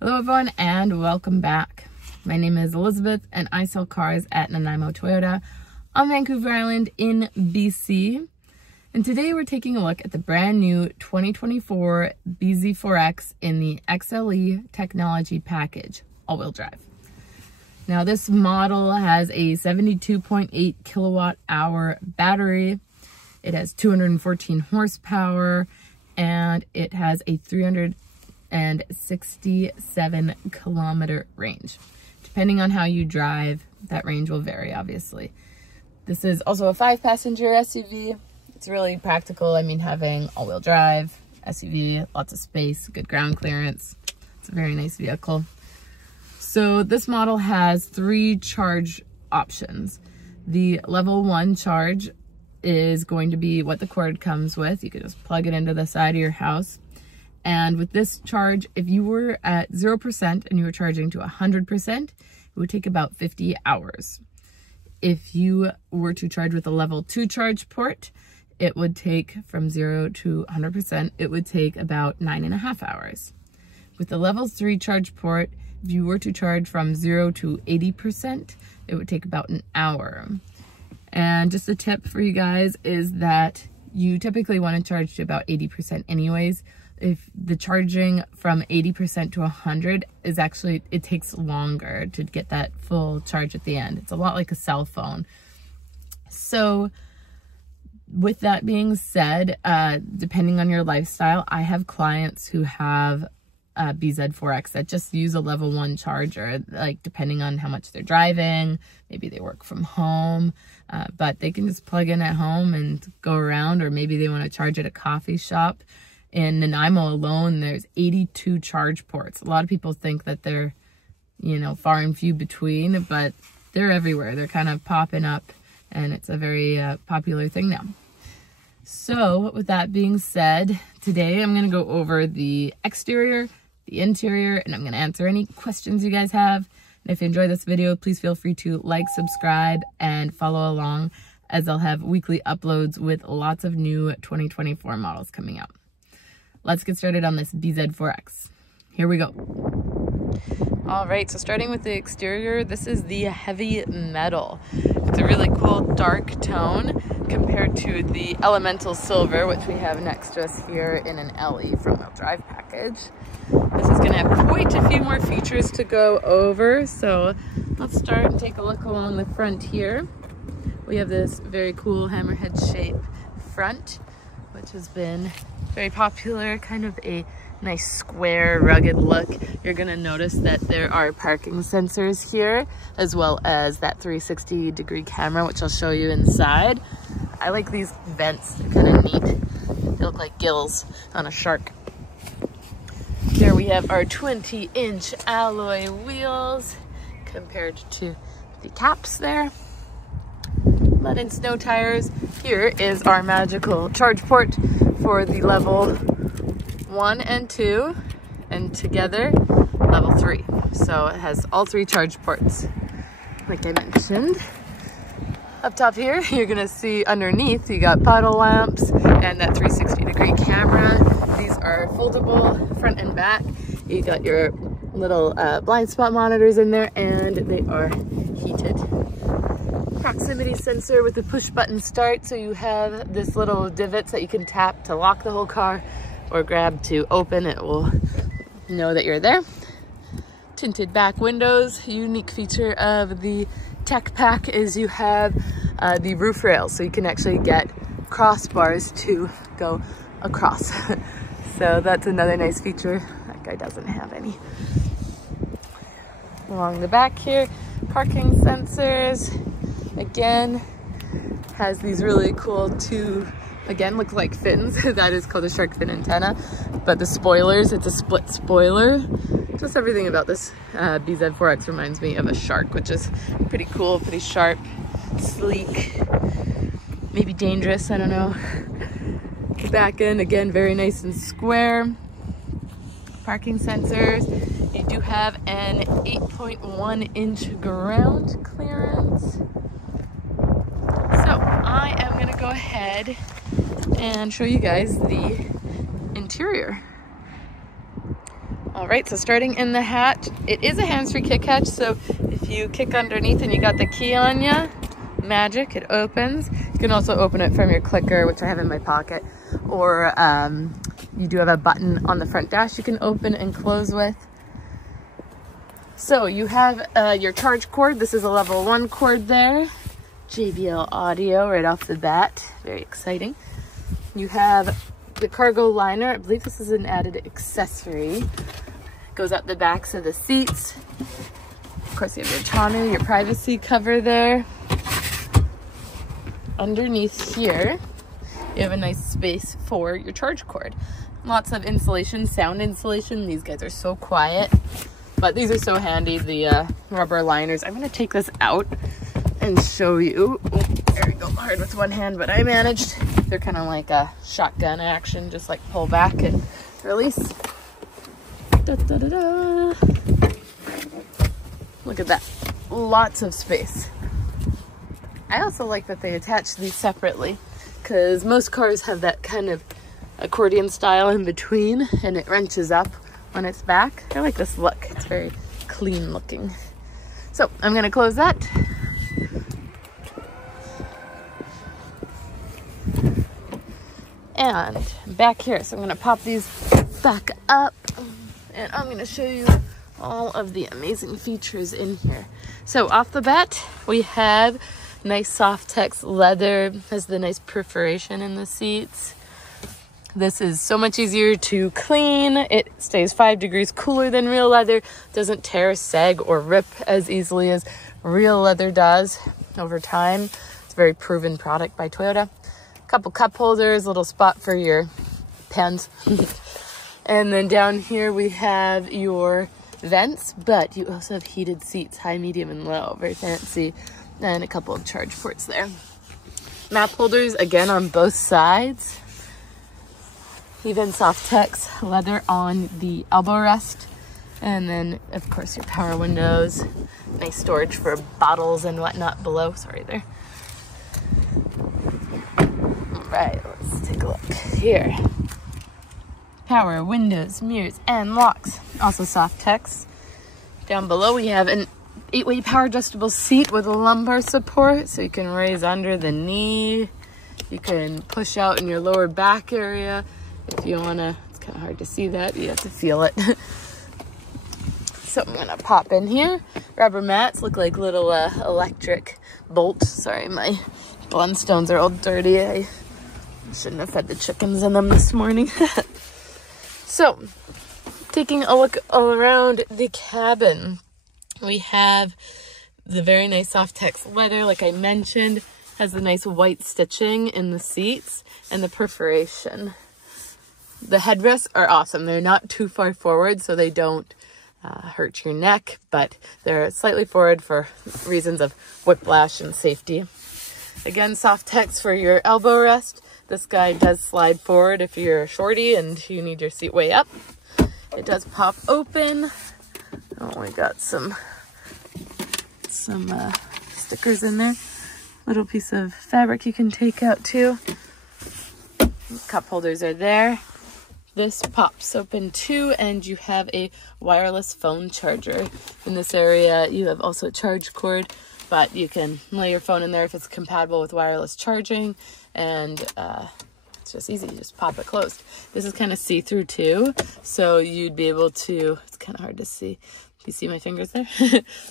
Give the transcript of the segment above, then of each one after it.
Hello everyone and welcome back. My name is Elizabeth and I sell cars at Nanaimo Toyota on Vancouver Island in BC. And today we're taking a look at the brand new 2024 BZ4X in the XLE technology package, all-wheel drive. Now this model has a 72.8 kilowatt hour battery. It has 214 horsepower and it has a 367 kilometer range. Depending on how you drive, that range will vary, obviously. This is also a 5-passenger SUV. It's really practical. I mean, having all-wheel drive, SUV, lots of space, good ground clearance. It's a very nice vehicle. So this model has 3 charge options. The level 1 charge is going to be what the cord comes with. You can just plug it into the side of your house. And with this charge, if you were at 0% and you were charging to 100%, it would take about 50 hours. If you were to charge with a level 2 charge port, it would take from 0 to 100%, it would take about 9.5 hours. With the level 3 charge port, if you were to charge from 0 to 80%, it would take about an hour. And just a tip for you guys is that you typically want to charge to about 80% anyways. If the charging from 80% to 100 is actually, it takes longer to get that full charge at the end. It's a lot like a cell phone. So with that being said, depending on your lifestyle, I have clients who have BZ4X that just use a level 1 charger, like depending on how much they're driving, maybe they work from home, but they can just plug in at home and go around, or maybe they want to charge at a coffee shop. In Nanaimo alone, there's 82 charge ports. A lot of people think that they're, you know, far and few between, but they're everywhere. They're kind of popping up and it's a very popular thing now. So with that being said, today I'm going to go over the exterior, the interior, and I'm going to answer any questions you guys have. And if you enjoy this video, please feel free to like, subscribe, and follow along, as I'll have weekly uploads with lots of new 2024 models coming out. Let's get started on this BZ4X. Here we go. All right, so starting with the exterior, this is the heavy metal. It's a really cool dark tone compared to the elemental silver, which we have next to us here in an LE front-wheel drive package. This is gonna have quite a few more features to go over, so let's start and take a look along the front here. We have this very cool hammerhead shape front, which has been very popular, kind of a nice square rugged look. You're gonna notice that there are parking sensors here, as well as that 360-degree camera, which I'll show you inside. I like these vents, they're kind of neat. They look like gills on a shark. Here we have our 20-inch alloy wheels compared to the caps there. Mud and snow tires. Here is our magical charge port for the level 1 and 2, and together level 3. So it has all 3 charge ports, like I mentioned. Up top here, you're gonna see underneath, you got puddle lamps and that 360-degree camera. These are foldable front and back. You got your little blind spot monitors in there, and they are heated. Proximity sensor with the push button start, so you have this little divots that you can tap to lock the whole car or grab to open. It will know that you're there. Tinted back windows. Unique feature of the tech pack is you have the roof rails, so you can actually get crossbars to go across. So that's another nice feature. That guy doesn't have any. Along the back here, parking sensors. Again, has these really cool 2, again, look like fins. That is called a shark fin antenna. But the spoilers, it's a split spoiler. Just everything about this BZ4X reminds me of a shark, which is pretty cool, pretty sharp, sleek, maybe dangerous, I don't know. The back end, again, very nice and square. Parking sensors. You do have an 8.1-inch ground clearance. So I am gonna go ahead and show you guys the interior. All right, so starting in the hatch, it is a hands-free kick hatch, so if you kick underneath and you got the key on you, magic, it opens. You can also open it from your clicker, which I have in my pocket, or you do have a button on the front dash you can open and close with. So you have your charge cord. This is a level 1 cord there. JBL audio right off the bat, very exciting. You have the cargo liner. I believe this is an added accessory. Goes up the backs of the seats. Of course, you have your tonneau, your privacy cover there. Underneath here, you have a nice space for your charge cord. Lots of insulation, sound insulation. These guys are so quiet, but these are so handy, the rubber liners. I'm gonna take this out and show you. Oh, there we go, hard with one hand, but I managed. They're kind of like a shotgun action, just like pull back and release. Da, da, da, da. Look at that, lots of space. I also like that they attach these separately, because most cars have that kind of accordion style in between and it wrenches up when it's back. I like this look, it's very clean looking. So I'm gonna close that. And back here, so I'm gonna pop these back up and I'm gonna show you all of the amazing features in here. So off the bat, we have nice Softex leather, has the nice perforation in the seats. This is so much easier to clean. It stays 5 degrees cooler than real leather, doesn't tear, sag, or rip as easily as real leather does over time. It's a very proven product by Toyota. Couple cup holders, little spot for your pens. And then down here we have your vents, but you also have heated seats, high, medium, and low. Very fancy. And a couple of charge ports there. Map holders, again, on both sides. Even Softex leather on the elbow rest. And then, of course, your power windows. Nice storage for bottles and whatnot below. Sorry there. All right, let's take a look here. Power windows, mirrors, and locks. Also Softex. Down below we have an 8-way power adjustable seat with a lumbar support, so you can raise under the knee. You can push out in your lower back area if you wanna. It's kind of hard to see that, you have to feel it. So I'm gonna pop in here. Rubber mats look like little electric bolts. Sorry, my Blundstones are all dirty. I shouldn't have fed the chickens in them this morning. So, taking a look all around the cabin, we have the very nice Softex leather, like I mentioned, has the nice white stitching in the seats and the perforation. The headrests are awesome. They're not too far forward, so they don't hurt your neck, but they're slightly forward for reasons of whiplash and safety. Again, Softex for your elbow rest. This guy does slide forward if you're a shorty and you need your seat way up. It does pop open. Oh, we got some stickers in there. Little piece of fabric you can take out too. Cup holders are there. This pops open too, and you have a wireless phone charger. In this area, you have also a charge cord, but you can lay your phone in there if it's compatible with wireless charging, and it's just easy. You just pop it closed. This is kind of see-through too, so you'd be able to, it's kind of hard to see. You see my fingers there?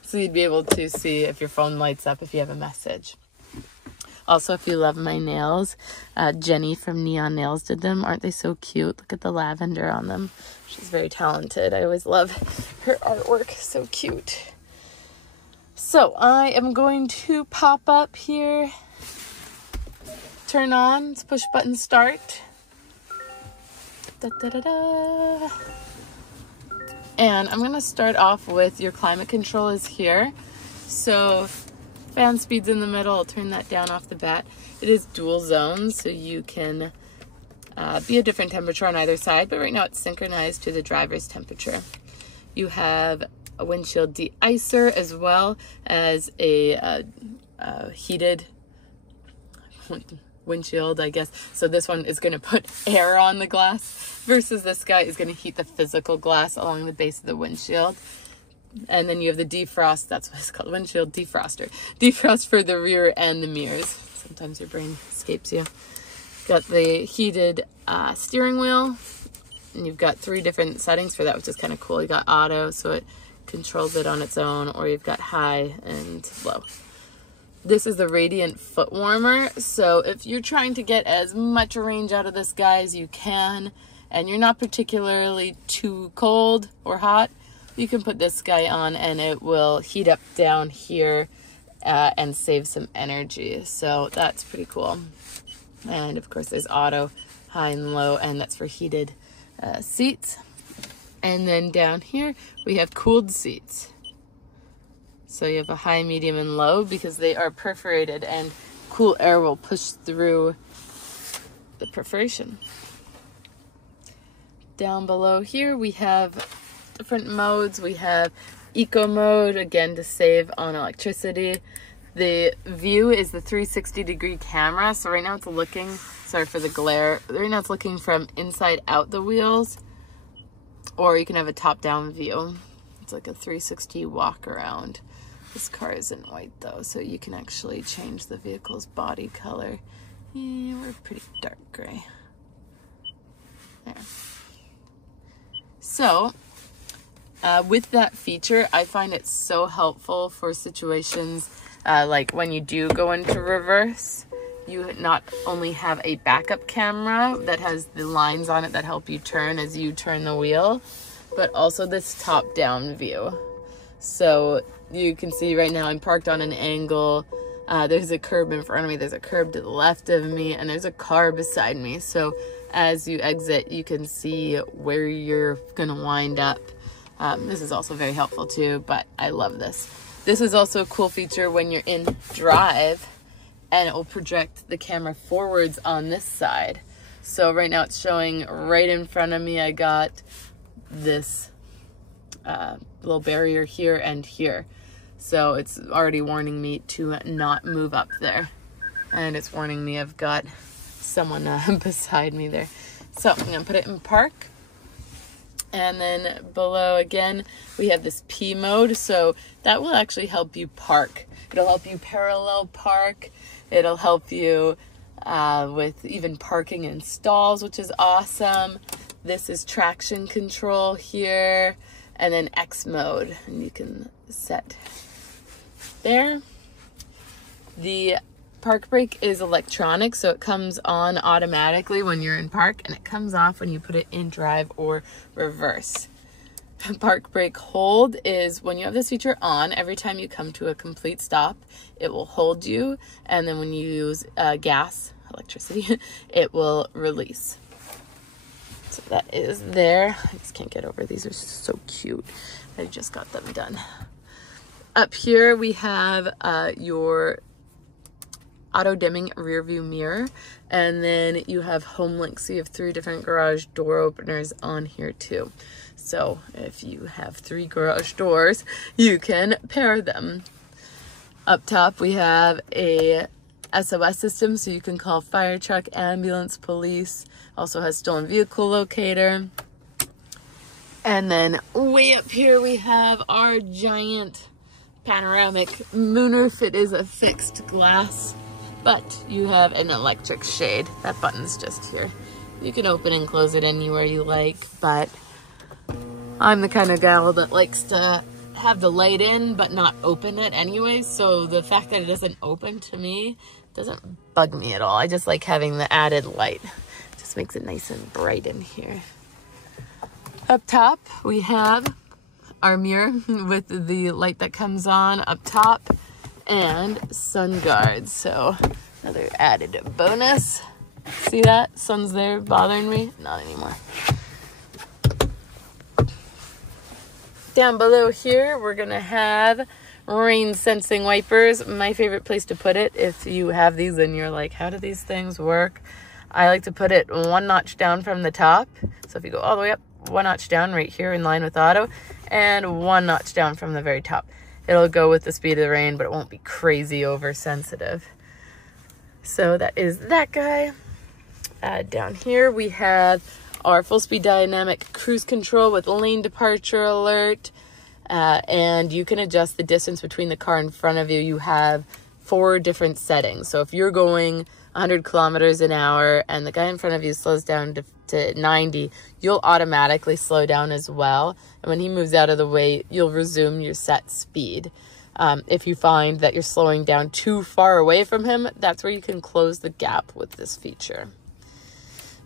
So you'd be able to see if your phone lights up if you have a message. Also, if you love my nails, Jenny from Neon Nails did them. Aren't they so cute? Look at the lavender on them. She's very talented. I always love her artwork. So cute. So I am going to pop up here. Turn on. Let's push button start. Da, da, da, da. And I'm going to start off with your climate control is here. So fan speed's in the middle. I'll turn that down off the bat. It is dual zone, so you can be a different temperature on either side, but right now it's synchronized to the driver's temperature. You have a windshield de-icer as well as a heated, windshield, I guess. So this one is going to put air on the glass versus this guy is going to heat the physical glass along the base of the windshield. And then you have the defrost, that's what it's called, windshield defroster. Defrost for the rear and the mirrors. Sometimes your brain escapes you. Got the heated steering wheel, and you've got 3 different settings for that, which is kind of cool. You got auto, so it controls it on its own, or you've got high and low. This is the radiant foot warmer, so if you're trying to get as much range out of this guy as you can, and you're not particularly too cold or hot, you can put this guy on and it will heat up down here and save some energy. So that's pretty cool. And of course there's auto, high and low, and that's for heated seats. And then down here we have cooled seats. So you have a high, medium, and low because they are perforated and cool air will push through the perforation. Down below here we have different modes. We have eco mode, again to save on electricity. The view is the 360-degree camera. So right now it's looking, sorry for the glare, right now it's looking from inside out the wheels, or you can have a top-down view. It's like a 360 walk around. This car is in white though, so you can actually change the vehicle's body color. Yeah, we're pretty dark gray. There. So, with that feature, I find it so helpful for situations like when you do go into reverse. You not only have a backup camera that has the lines on it that help you turn as you turn the wheel, but also this top-down view. So you can see right now I'm parked on an angle. There's a curb in front of me, there's a curb to the left of me, and there's a car beside me. So as you exit, you can see where you're gonna wind up. This is also very helpful too, but I love this. This is also a cool feature when you're in drive, and it will project the camera forwards on this side. So right now it's showing right in front of me. I got this little barrier here and here. So it's already warning me to not move up there. And it's warning me I've got someone beside me there. So I'm gonna put it in park. And then below again, we have this P mode. So that will actually help you park. It'll help you parallel park. It'll help you with even parking in stalls, which is awesome. This is traction control here. And then X mode, and you can set there. The park brake is electronic, so it comes on automatically when you're in park, and it comes off when you put it in drive or reverse. Park brake hold is when you have this feature on, every time you come to a complete stop, it will hold you, and then when you use electricity, it will release. So that is there. I just can't get over these. Are so cute. I just got them done. Up here we have your auto dimming rear view mirror, and then you have home link. So you have 3 different garage door openers on here too. So if you have 3 garage doors, you can pair them. Up top we have a SOS system, so you can call fire truck, ambulance, police. Also has stolen vehicle locator. And then way up here we have our giant panoramic moonroof. It is a fixed glass, but you have an electric shade. That button's just here. You can open and close it anywhere you like, but I'm the kind of gal that likes to have the light in but not open it anyway, so the fact that it doesn't open to me doesn't bug me at all. I just like having the added light. Just makes it nice and bright in here. Up top we have our mirror with the light that comes on up top and sun guards. So another added bonus. See that? Sun's there bothering me? Not anymore. Down below here, we're gonna have rain sensing wipers. My favorite place to put it, if you have these and you're like, how do these things work? I like to put it 1 notch down from the top. So if you go all the way up, 1 notch down right here in line with auto, and 1 notch down from the very top. It'll go with the speed of the rain, but it won't be crazy oversensitive. So that is that guy. Down here we have our full speed dynamic cruise control with lane departure alert. And you can adjust the distance between the car in front of you. You have 4 different settings. So if you're going 100 kilometers an hour and the guy in front of you slows down to 90, you'll automatically slow down as well. And when he moves out of the way, you'll resume your set speed. If you find that you're slowing down too far away from him, that's where you can close the gap with this feature.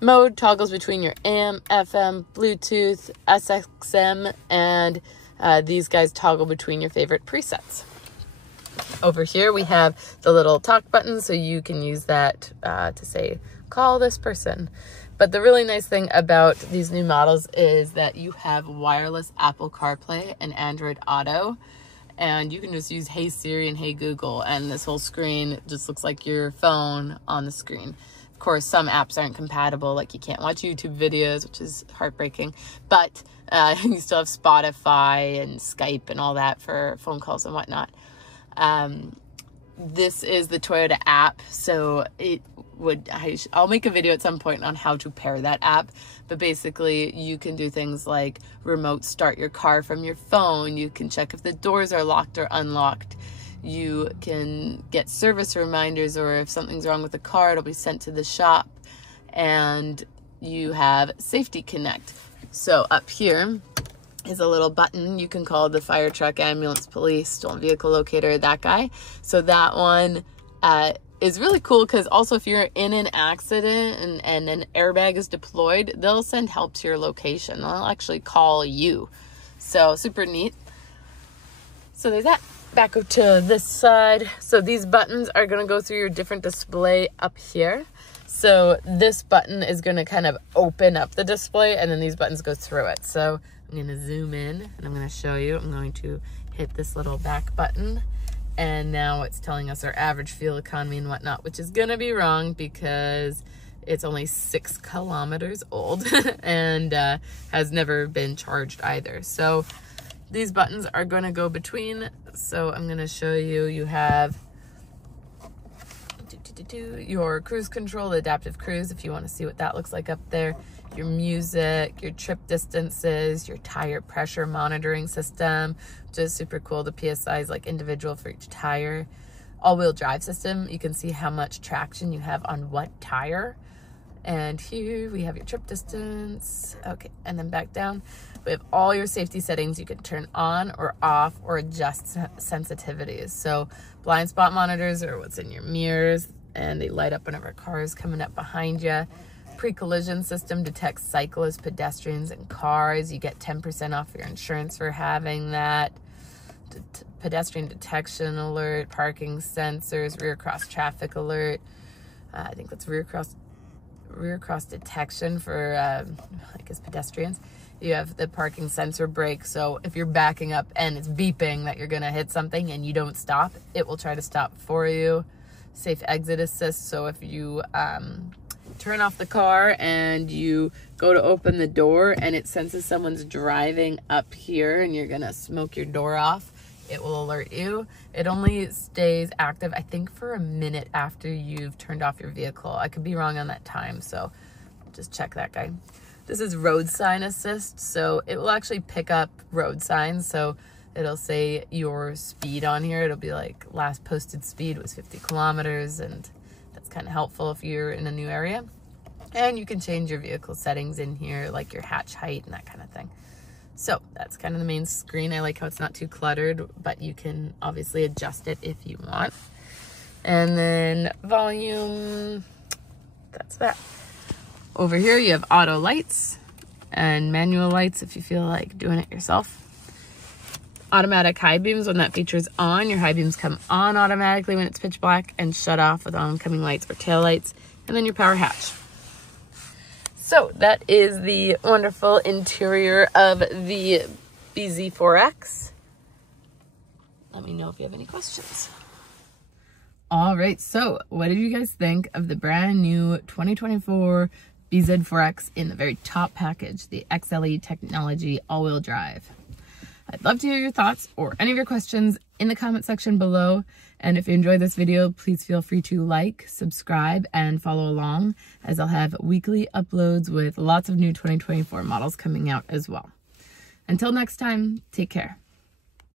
Mode toggles between your AM, FM, Bluetooth, SXM, and these guys toggle between your favorite presets. Over here we have the little talk button, so you can use that to say, call this person. But the really nice thing about these new models is that you have wireless Apple CarPlay and Android Auto, and you can just use Hey Siri and Hey Google, and this whole screen just looks like your phone on the screen. Of course, some apps aren't compatible, like you can't watch YouTube videos, which is heartbreaking, but you still have Spotify and Skype and all that for phone calls and whatnot. This is the Toyota app, so I'll make a video at some point on how to pair that app, but basically you can do things like remote start your car from your phone. You can check if the doors are locked or unlocked. You can get service reminders, or if something's wrong with the car, it'll be sent to the shop. And you have Safety Connect. So up here is a little button. You can call the fire truck, ambulance, police, stolen vehicle locator, that guy. So that one is really cool, because also if you're in an accident and an airbag is deployed, they'll send help to your location. They'll actually call you. So super neat. So there's that. Back up to this side. So these buttons are going to go through your different display up here. So this button is going to kind of open up the display, and then these buttons go through it. So I'm going to zoom in and I'm going to show you. I'm going to hit this little back button, and now it's telling us our average fuel economy and whatnot, which is going to be wrong because it's only 6 kilometers old and has never been charged either. So these buttons are going to go between. So I'm going to show you, you have your cruise control, the adaptive cruise, if you want to see what that looks like up there, your music, your trip distances, your tire pressure monitoring system, which is super cool. The PSI is like individual for each tire. All-wheel drive system, you can see how much traction you have on what tire. And here we have your trip distance. Okay, and then back down. We have all your safety settings you can turn on or off or adjust sensitivities. So blind spot monitors are what's in your mirrors, and they light up whenever a car is coming up behind you. Pre-collision system detects cyclists, pedestrians, and cars. You get 10% off your insurance for having that. Pedestrian detection alert, parking sensors, rear cross traffic alert. I think that's rear cross detection for I guess pedestrians. You have the parking sensor brake, so if you're backing up and it's beeping that you're gonna hit something and you don't stop, it will try to stop for you. Safe exit assist, so if you turn off the car and you go to open the door and it senses someone's driving up here and you're gonna smoke your door off, it will alert you. It only stays active, I think, for a minute after you've turned off your vehicle. I could be wrong on that time, so just check that guy. This is road sign assist, so it will actually pick up road signs. So it'll say your speed on here. It'll be like last posted speed was 50 kilometers, and that's kind of helpful if you're in a new area. And you can change your vehicle settings in here, like your hatch height and that kind of thing. So that's kind of the main screen. I like how it's not too cluttered, but you can obviously adjust it if you want. And then volume, that's that. Over here you have auto lights and manual lights if you feel like doing it yourself. Automatic high beams, when that feature's on, your high beams come on automatically when it's pitch black and shut off with oncoming lights or tail lights. And then your power hatch. So that is the wonderful interior of the BZ4X. Let me know if you have any questions. All right, so what did you guys think of the brand new 2024 BZ4X in the very top package, the XLE technology all-wheel drive? I'd love to hear your thoughts or any of your questions in the comment section below. And if you enjoyed this video, please feel free to like, subscribe, and follow along, as I'll have weekly uploads with lots of new 2024 models coming out as well. Until next time, take care.